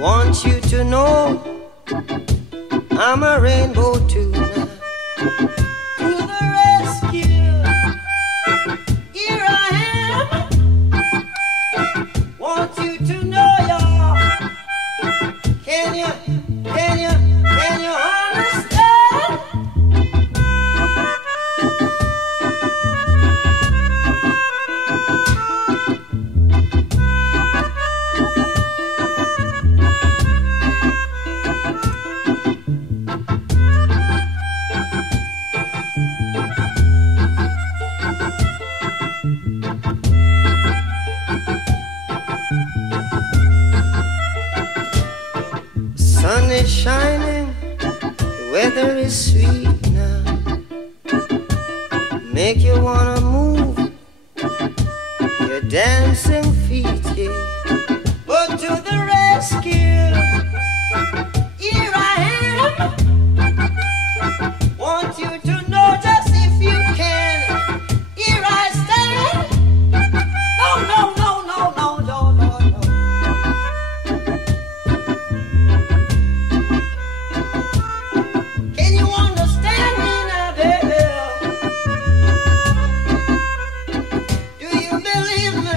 Want you to know I'm a rainbow too. To the rescue, here I am. Want you to know, y'all. Can you understand? Sun is shining, the weather is sweet now. Make you wanna move your dancing feet, yeah. But to the rescue, here I am. Want you to know just if you can. Here I stand. No, no, no, no, no, no, no, no. Can you understand me now, baby? Do you believe me?